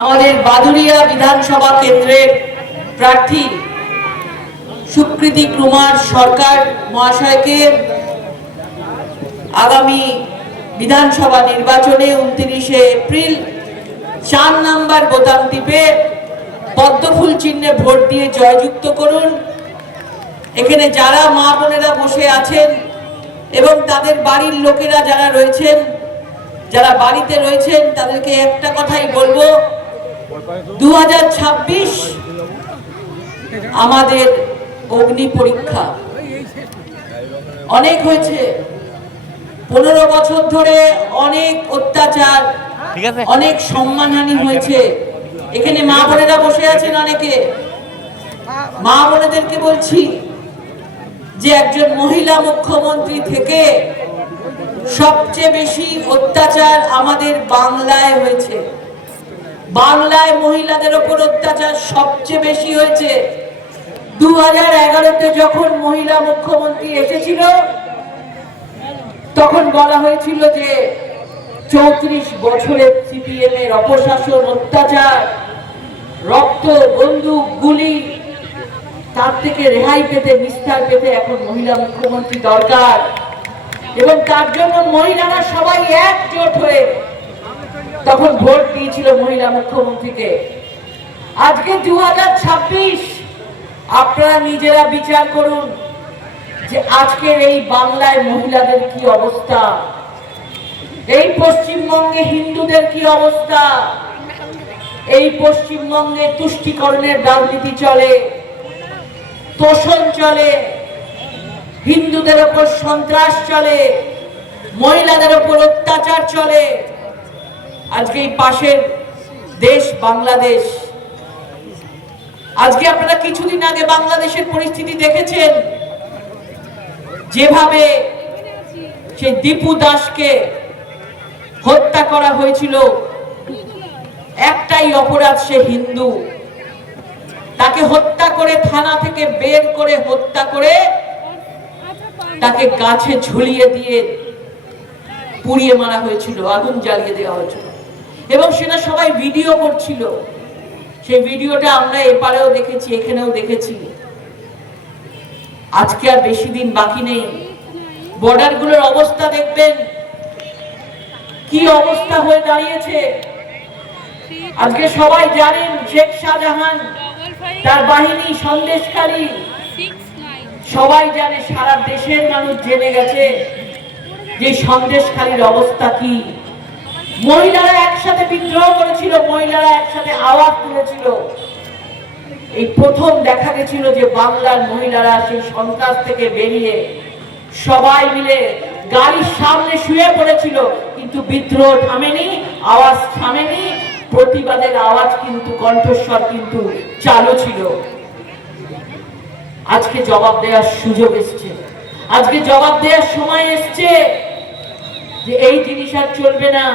আমাদের বাদুড়িয়া বিধানসভা কেন্দ্রের প্রার্থী সুকৃতি কুমার সরকার মহাশয়কে আগামী বিধানসভা নির্বাচনে 29 এপ্রিল 4 নম্বর বোতাম টিপে পদ্মফুল চিহ্নে ভোট দিয়ে জয়যুক্ত করুন। এখানে যারা মা বোনেরা বসে আছেন এবং তাদের বাড়ির লোকেরা যারা রয়েছেন, যারা বাড়িতে রয়েছেন, তাদেরকে একটা কথাই বলবো, 2026 আমাদের অগ্নি পরীক্ষা। অনেক হয়েছে, 15 বছর ধরে অনেক অত্যাচার, অনেক সম্মানহানি হয়েছে। এখানে মা বোনেরা বসে আছেন, অনেকে মা বোনেদেরকে বলছি যে একজন মহিলা মুখ্যমন্ত্রী থেকে সবচেয়ে বেশি অত্যাচার আমাদের বাংলায় হয়েছে। বাংলায় মহিলাদের উপর অত্যাচার সবচেয়ে বেশি হয়েছে। 2011-তে যখন মহিলা মুখ্যমন্ত্রী এসেছিল তখন বলা হয়েছিল যে 34 বছরের সিপিএম এর অপশাসন, অত্যাচার, রক্ত, বন্দুক, গুলি, তার থেকে রেহাই পেতে, নিস্তার পেতে এখন মহিলা মুখ্যমন্ত্রী দরকার। এবং তার জন্য মহিলারা সবাই একজোট হয়ে তখন ভোট দিয়েছিল মহিলা মুখ্যমন্ত্রীকে। আজকে 2026 আপনারা নিজেরা বিচার করুন যে আজকের এই বাংলায় মহিলাদের কি অবস্থা, এই পশ্চিমবঙ্গে হিন্দুদের কি অবস্থা। এই পশ্চিমবঙ্গে তুষ্টিকরণের রাজনীতি চলে, তোষণ চলে, হিন্দুদের উপর সন্ত্রাস চলে, মহিলাদের উপর অত্যাচার চলে। আজকে এই পাশের দেশ বাংলাদেশ, আজকে আপনারা কিছুদিন আগে বাংলাদেশের পরিস্থিতি দেখেছেন, যেভাবে সেই দীপু দাসকে হত্যা করা হয়েছিল। একটাই অপরাধ, সে হিন্দু। তাকে হত্যা করে, থানা থেকে বের করে হত্যা করে তাকে গাছে ঝুলিয়ে দিয়ে পুড়িয়ে মারা হয়েছিল, আগুন জ্বালিয়ে দেওয়া হয়েছিল। এবং সেটা সবাই ভিডিও করছিল। সেই ভিডিওটা আমরা এপারেও দেখেছি, এখানেও দেখেছি। আজকে আর বেশি দিন বাকি নেই। বর্ডারগুলোর অবস্থা দেখবেন কি অবস্থা হয়ে দাঁড়িয়েছে। আজকে সবাই জানেন শেখ শাহজাহান, তার বাহিনী, সন্দেশখালী, সবাই জানে, সারা দেশের মানুষ জেনে গেছে যে সন্দেশখালীর অবস্থা কি। মহিলারা একসাথে বিদ্রোহ করেছিল, মহিলারা একসাথে আওয়াজ তুলেছিল। এই প্রথম দেখা গেছিল যে বাংলার মহিলারা সেই সন্ত্রাস থেকে বেরিয়ে সবাই মিলে গাড়ির সামনে শুয়ে পড়েছিল, কিন্তু বিদ্রোহ থামেনি, আওয়াজ থামেনি, প্রতিবাদের আওয়াজ কিন্তু, কণ্ঠস্বর কিন্তু চালু ছিল। আজকে জবাব দেওয়ার সুযোগ এসছে, আজকে জবাব দেওয়ার সময় এসছে যে এই জিনিস আর চলবে না।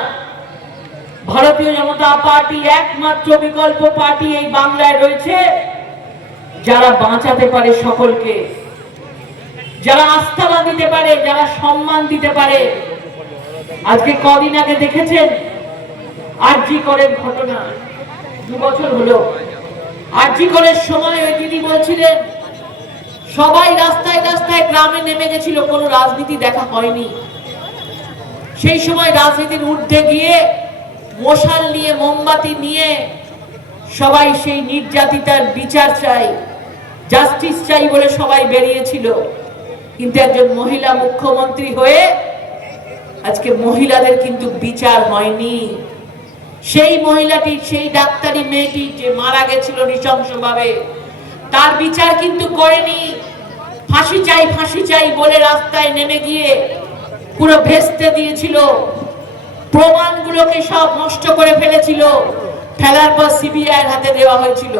ভারতীয় জনতা পার্টি একমাত্র বিকল্প পার্টি এই বাংলায় রয়েছে যারা বাঁচাতে পারে সকলকে, যারা আস্থা দিতে পারে, যারা সম্মান দিতে পারে। আজকে কদিন আগে দেখেছেন আরজি করের ঘটনা, 2 বছর হলো। আরজি করের সময় ওই দিদি বলছিলেন সবাই রাস্তায় রাস্তায় গ্রামে নেমে গেছিল, কোনো রাজনীতি দেখা হয়নি। সেই সময় রাজনীতির ঊর্ধ্বে গিয়ে মশাল নিয়ে, মোমবাতি নিয়ে সবাই সেই নির্যাতিতার বিচার চাই, জাস্টিস চাই বলে সবাই বেরিয়েছিল। কিন্তু একজন মহিলা মুখ্যমন্ত্রী হয়ে আজকে মহিলাদের কিন্তু বিচার হয়নি। সেই মহিলাটি, সেই ডাক্তারি মেয়েটি যে মারা গেছিল নৃশংসভাবে, তার বিচার কিন্তু করেনি। ফাঁসি চাই, ফাঁসি চাই বলে রাস্তায় নেমে গিয়ে পুরো ভেস্তে দিয়েছিল, প্রমাণগুলোকে সব নষ্ট করে ফেলেছিল, ফেলার পর সিবিআইয়ের হাতে দেওয়া হয়েছিল।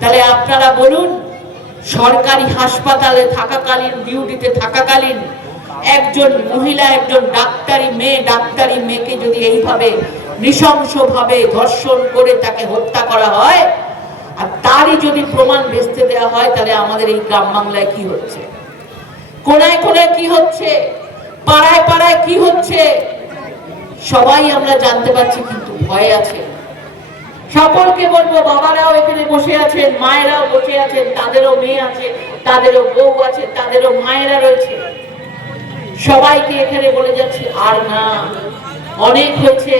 তাহলে আপনারা বলুন, সরকারি হাসপাতালে থাকাকালীন, ডিউটিতে থাকাকালীন একজন মহিলা, একজন ডাক্তারি মেয়েকে যদি এইভাবে নৃশংসভাবে ধর্ষণ করে তাকে হত্যা করা হয়, আর তারই যদি প্রমাণ ভেস্তে দেওয়া হয়, তাহলে আমাদের এই গ্রাম বাংলায় কি হচ্ছে, কোনায় কোনায় কি হচ্ছে, পাড়ায় পাড়ায় কি হচ্ছে, সবাই আমরা জানতে পারছি, কিন্তু ভয় আছে। সকলকে বলবো, বাবারাও এখানে বসে আছেন, মায়েরাও বসে আছেন, তাদেরও মেয়ে আছে, তাদেরও বউ আছে, তাদেরও মায়েরা রয়েছে, সবাইকে এখানে বলে যাচ্ছি আর না, অনেক হয়েছে।